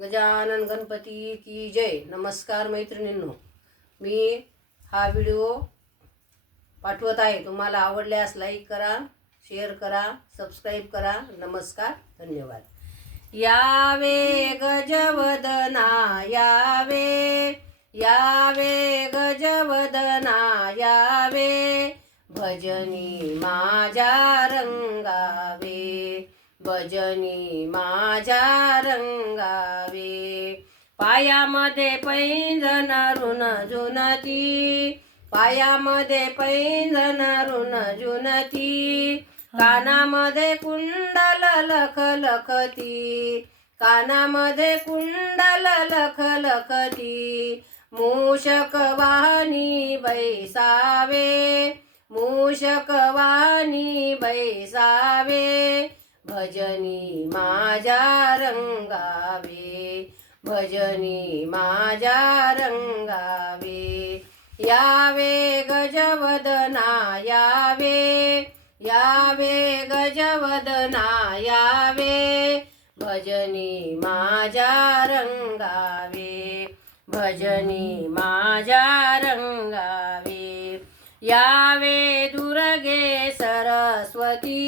गजानन गणपती की जय. नमस्कार मैत्रिणींनो. मी हा व्हिडिओ पाठवत आहे. तुम्हाला आवडल्यास लाईक करा शेअर करा सबस्क्राईब करा. नमस्कार धन्यवाद. यावे गजवदना यावे यावे गजवदना यावे. भजनी माझ्या रंगावे. भजनी माझ्या रंगावे. पायामध्ये पैंजण ऋण जुनती. पायामध्ये पैंजण ऋण जुनती. कानामध्ये कुंडल लख लखती. कानामध्ये कुंडल लख लखती. मूषक वाहनी बैसावे. मूषक वाहनी बैसावे. भजनी माझ्या रंगावे भजनी माझ्या रंगावे यावे गजवदना यावे यावे गजवदना यावे भजनी माझ्या रंगावे भजनी माझ्या रंगावे यावे दुर्गे सरस्वती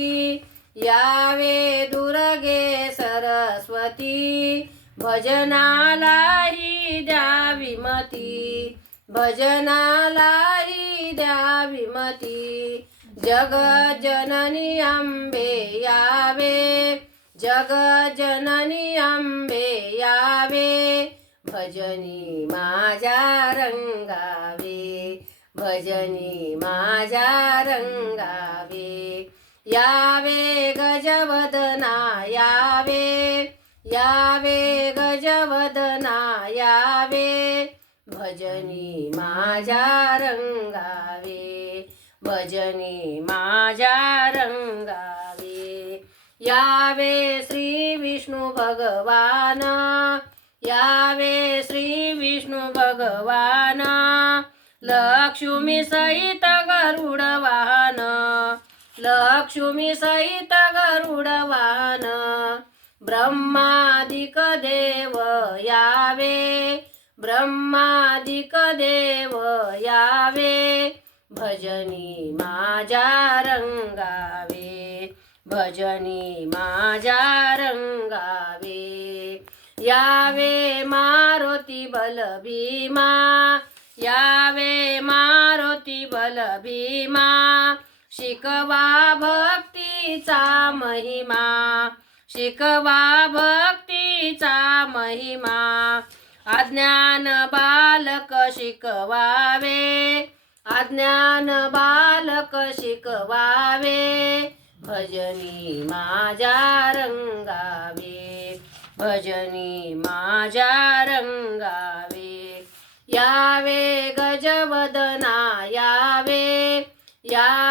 यावे दुर्गे सरस्वती भजनालाही द्यावी मती. भजनालाही द्यावी मती. जग जननी आंबे यावे जग जननी आंबे यावे. भजनी माझ्या रंगावे भजनी माझ्या रंगावे. यावे गजवदना यावे यावे गजवदना यावे भजनी माझ्या रंगावे भजनी माझ्या रंगावे. यावे श्री विष्णू भगवान यावे श्री विष्णू भगवान लक्ष्मी सहित गरुड वाहन लक्ष्मी सहित गरुड वाहन ब्रह्मादिक देव यावे ब्रह्मादिक देव यावे भजनी माझ्या रंगावे भजनी माझ्या रंगावे. यावे मारुती बलभीमा यावे मारुती बलभीमा शिकवा भक्तीचा महिमा. शिकवा भक्तीचा महिमा. अज्ञान बालक शिकवावे. अज्ञान बालक शिकवावे. भजनी माझ्या रंगावे. भजनी माझ्या रंगावे.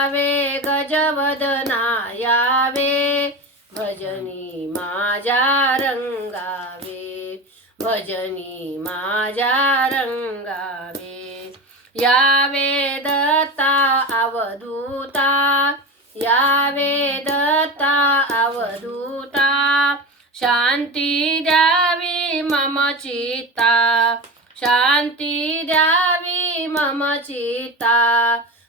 यावे गजवदना यावे भजनी माझ्या रंगावे भजनी माझ्या रंगावे. यावे दत्ता अवधूता यावे दत्ता अवधूता शांती द्यावी मम चित्ता शांती द्यावी मम चित्ता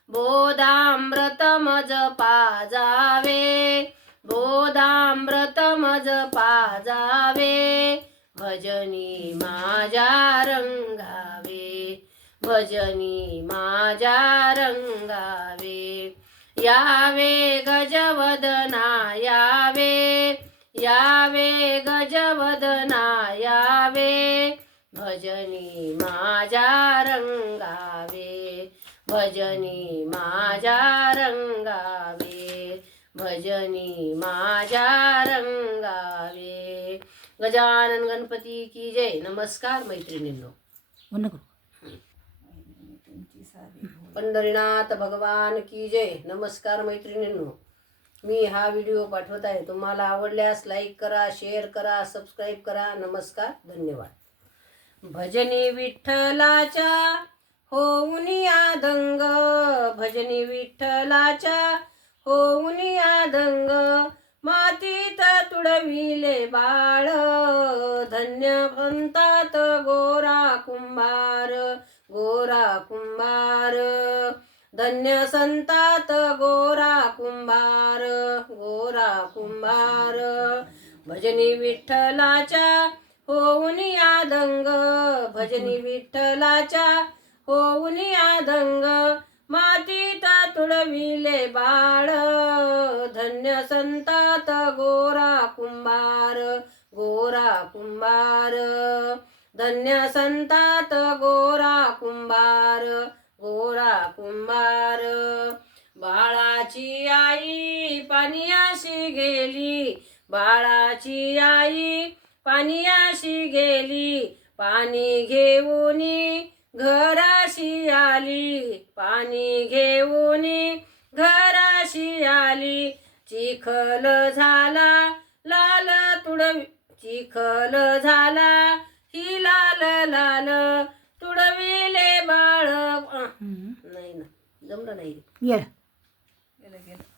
बोधामृत मज पाजावे बोधामृत मज पाजावे भजनी माझ्या रंगावे भजनी माझ्या रंगावे. यावे गजवदना यावे यावे गजवदना यावे भजनी माझ्या रंगावे. भजनी माझ्या रंगावे भजनी माझ्या रंगावे. गजानन गणपती की जय. नमस्कार मैत्रिणींनो. पंढरीनाथ भगवान की जय. नमस्कार मैत्रिणींनो. मी हा व्हिडिओ पाठवत आहे. तुम्हाला आवडल्यास लाईक करा शेअर करा सबस्क्राईब करा. नमस्कार धन्यवाद. भजनी विठ्ठलाच्या होऊन दंग भजनी विठ्ठलाच्या. होऊन दंग मातीत तुडविले बाळ. धन्य म्हणतात गोरा कुंभार गोरा कुंभार. धन्य संतात गोरा कुंभार गोरा कुंभार. भजनी विठ्ठलाच्या होऊन दंग. भजनी विठ्ठलाच्या होऊनी आदंग मातीत तुडविले बाळ धन्य संतात गोरा कुंभार गोरा कुंभार. धन्य संतात गोरा कुंभार गोरा कुंभार. बाळाची आई पानियाशी गेली बाळाची आई पानियाशी गेली पाणी घेऊन घराशी आली पाणी घेऊन घराशी आली. चिखल झाला लाल तुडवी चिखल झाला. ही लाल लाल तुडविले बाळ. नाही ना जमलं नाही.